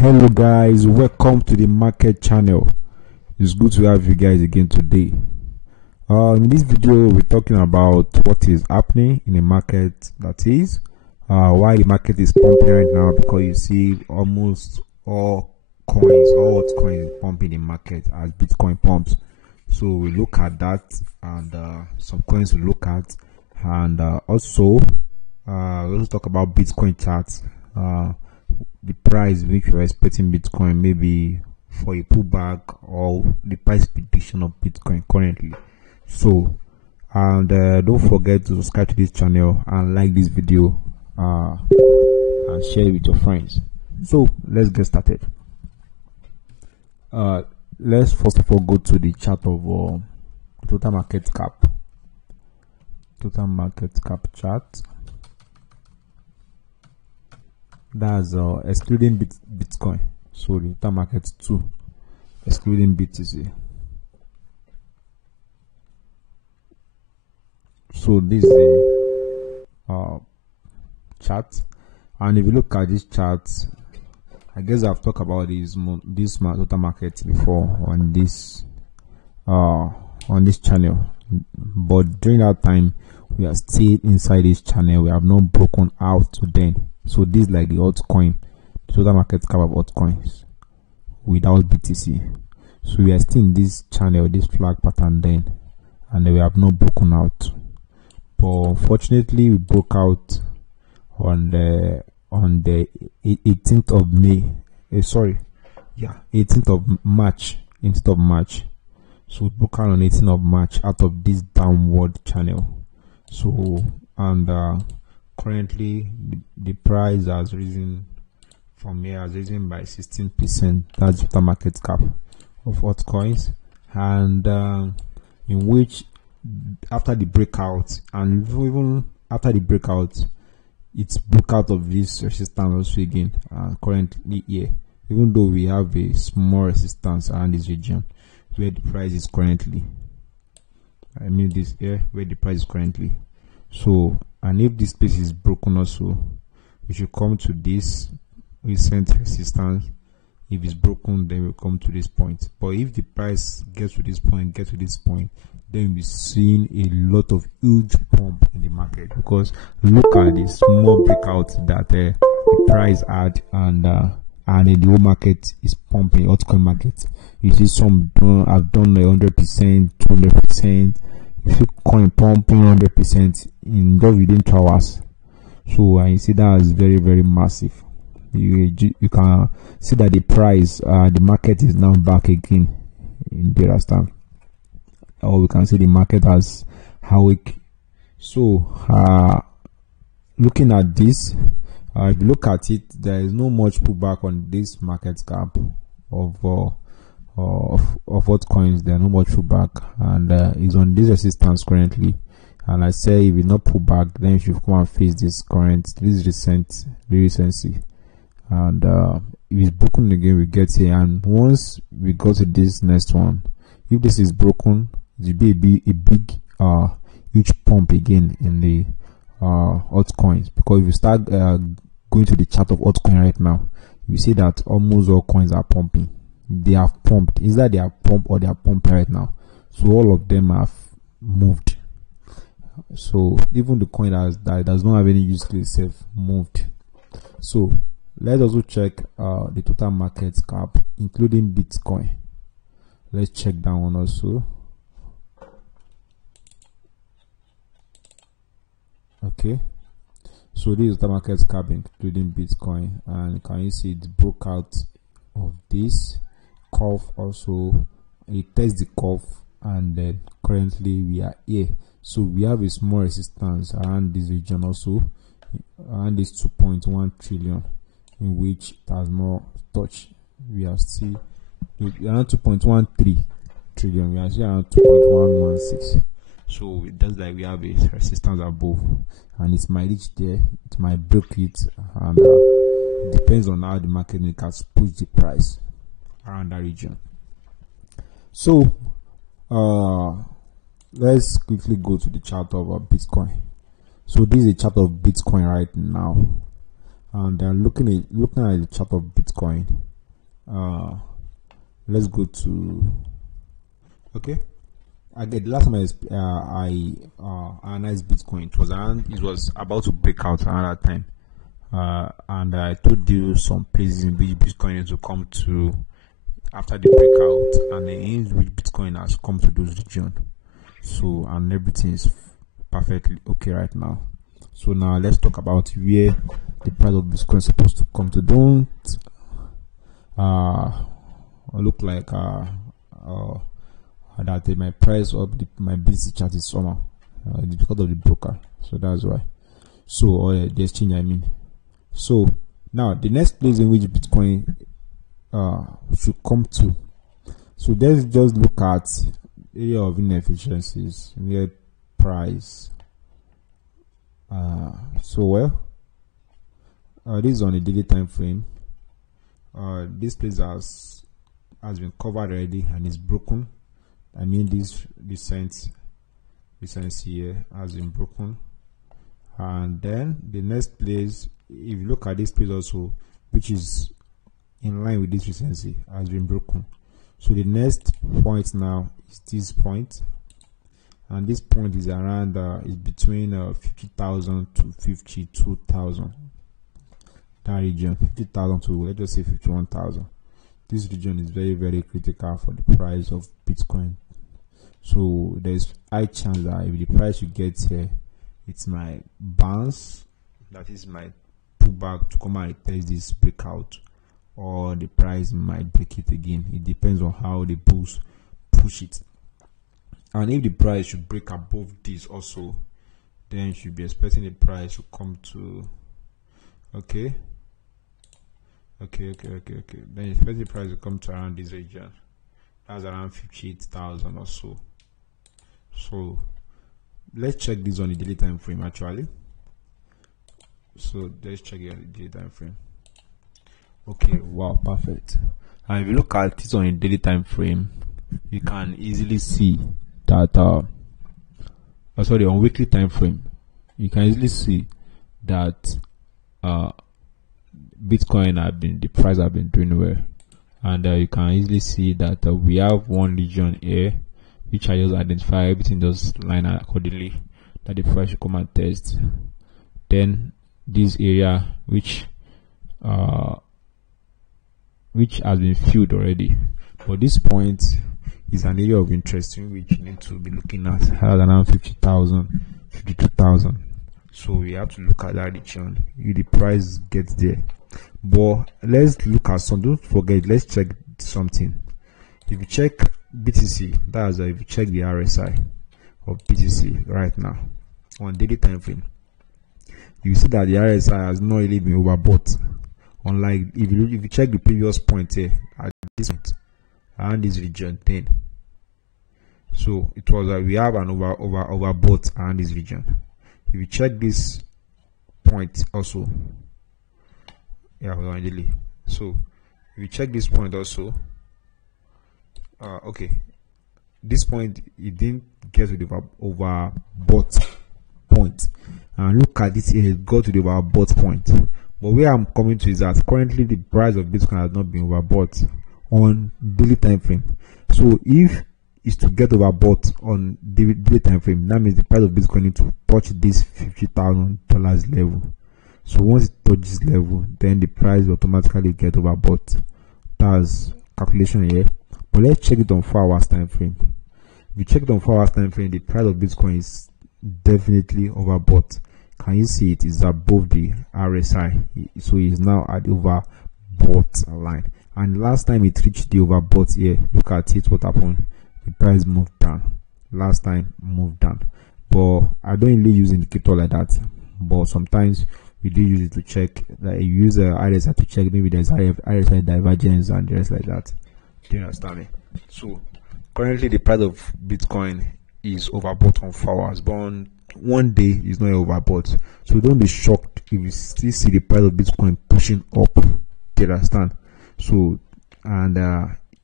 Hello guys, welcome to the market channel. It's good to have you guys again today. In this video we're talking about what is happening in the market, that is why the market is pumping right now, because you see almost all altcoins pumping the market as Bitcoin pumps. So we look at that, and some coins to look at, and also we also talk about Bitcoin charts, the price which we're expecting Bitcoin, maybe for a pullback, or the price prediction of Bitcoin currently. So and don't forget to subscribe to this channel and like this video and share it with your friends. So let's get started. Let's first of all go to the chart of total market cap chart. That's excluding Bitcoin. So the total market 2 excluding BTC. So this is the chart, and if you look at this chart, I guess I've talked about this total market before on this channel, but during that time we are still inside this channel. We have not broken out to then. So this is like the altcoin, the total market cap of altcoins without BTC. So we are still in this channel, this flag pattern then, and we have not broken out. But unfortunately we broke out on the 18th of May. 18th of March. So we broke out on 18th of March out of this downward channel. So and currently the price has risen from here, has risen by 16%. That's the market cap of altcoins, and in which after the breakout, and even after the breakout, it's broke out of this resistance also again, currently here, even though we have a small resistance around this region where the price is currently, I mean this here where the price is currently. So, and if this space is broken also, we should come to this recent resistance. If it's broken, then we'll come to this point. But if the price gets to this point, then we'll be seeing a lot of huge pump in the market, because look at the small breakout that the price had, and the whole market is pumping. Altcoin market, you see some have done 100%, 200%. You see coin pumping 100% in just within 2 hours. So I see that is very, very massive. You can see that the price, the market is now back again in the understand, or we can see the market has awake. So looking at this, if you look at it, there is no much pullback on this market cap of altcoins. There are no much pullback, and is on this resistance currently. And I say if you not pull back, then you should come and face this recency. And if it's broken again, we get here, and once we go to this next one, if this is broken, it will be a big huge pump again in the altcoins. Because if you start going to the chart of altcoin right now, you see that almost all coins are pumping. They have pumped. Is that they are pumped or they are pumping right now? So all of them have moved. So even the coin that does not have any use case have moved. So let's also check the total market cap including Bitcoin. Let's check that one also. Okay, so this is the market cap including Bitcoin, and can you see it broke out of this curve also? It tests the curve, and then currently we are here. So we have a small resistance around this region also, around this 2.1 trillion, in which it has not touched. We are still around 2.13 trillion. We are still around 2.116. So it does like we have a resistance above, and it might reach there, it might break it, and it depends on how the market makers push the price around that region. So let's quickly go to the chart of Bitcoin. So this is a chart of Bitcoin right now, and looking at the chart of Bitcoin, let's go to, okay, again, the last time I analyzed Bitcoin, it was about to break out another time, and I told you some places in which Bitcoin is to come to after the breakout, and in which Bitcoin has come to those regions. So, and everything is perfectly okay right now. So now let's talk about where the price of Bitcoin is supposed to come to. Don't look like that my price of my BTC chart is somehow because of the broker. So that's why. So the exchange, I mean. So now the next place in which Bitcoin should come to. So let's just look at area of inefficiencies where price. This is on a daily time frame. This place has been covered already and is broken. I mean, this descent here has been broken, and then the next place, if you look at this place also, which is in line with this recency, has been broken. So the next point now is this point, and this point is around is between 50,000 to 52,000. That region, 50,000 to, let's just say, 51,000. This region is very, very critical for the price of Bitcoin. So there's high chance that if the price you get here, it's my bounce, that is my pullback to come and test this breakout, or the price might break it again. It depends on how the bulls push it. And if the price should break above this also, then you should be expecting the price to come to okay. Then you expect the price to come to around this region. That's around 58,000 or so. So let's check this on the daily time frame actually. So let's check it on the daily time frame. Okay, wow, perfect. And if you look at this on a daily time frame, you can easily see that on weekly time frame, you can easily see that Bitcoin the price have been doing well, and you can easily see that we have one region here which I just identify, everything just line up accordingly, that the price should come and test. Then this area which has been filled already, but this point is an area of interest in which you need to be looking at around 50,000, 52,000. So we have to look at that region if the price gets there. But let's look at some, don't forget, let's check something. If you check BTC, that's if you check the RSI of BTC right now on daily time frame, you see that the RSI has not really been overbought. Unlike if you check the previous point here at this point around this region 10, so it was we have an overbought around this region. If you check this point also, yeah, we're on daily. So if you check this point also, okay, this point it didn't get to the overbought point, and look at this here, it got to the overbought point. But where I'm coming to is that currently the price of Bitcoin has not been overbought on daily time frame. So if it's to get overbought on daily time frame, that means the price of Bitcoin needs to touch this $50,000 level. So once it touches this level, then the price will automatically get overbought. That's calculation here. But let's check it on 4 hours time frame. If you check it on 4 hours time frame, the price of Bitcoin is definitely overbought. Can you see it is above the RSI? So it's now at the overbought line. And last time it reached the overbought here, look at it, what happened? The price moved down. Last time moved down. But I don't really use indicator like that. But sometimes we do use it to check. Like you use RSI to check maybe there's RSI divergence and the rest like that. Do you understand me? So currently the price of Bitcoin is overbought on 4 hours, but on one day is not overbought. So don't be shocked if you still see the price of Bitcoin pushing up. Do you understand? So and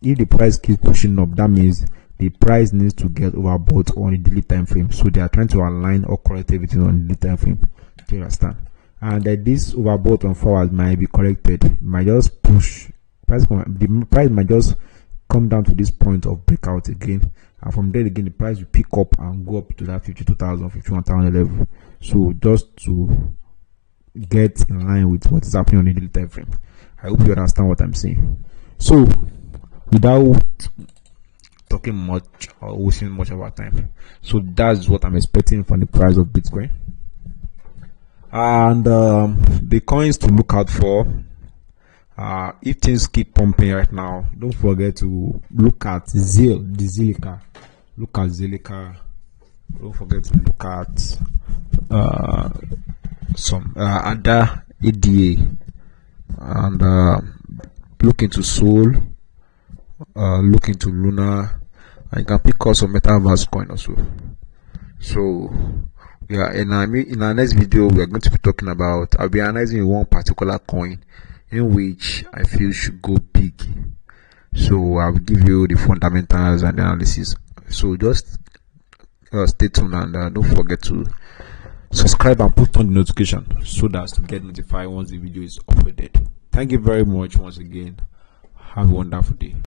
if the price keeps pushing up, that means the price needs to get overbought on a daily time frame. So they are trying to align or correct everything on the daily time frame. Do you understand? And this overbought on 4 hours might be corrected. It might just push the price might just come down to this point of breakout again, and from there again the price will pick up and go up to that 52,000, 51,000 level. So just to get in line with what is happening on the daily time frame. I hope you understand what I'm saying. So without talking much or wasting much of our time, so that's what I'm expecting from the price of Bitcoin. And the coins to look out for, if things keep pumping right now, don't forget to look at Zilliqa. Look at Zilliqa. Don't forget to look at some other ADA, and look into Sol, look into Luna, and you can pick up some metaverse coin also. So yeah, in our next video we are going to be talking about, I'll be analyzing one particular coin in which I feel should go big. So I'll give you the fundamentals and analysis. So just stay tuned, and don't forget to subscribe and put on the notification so that to get notified once the video is uploaded. Thank you very much once again. Have a wonderful day.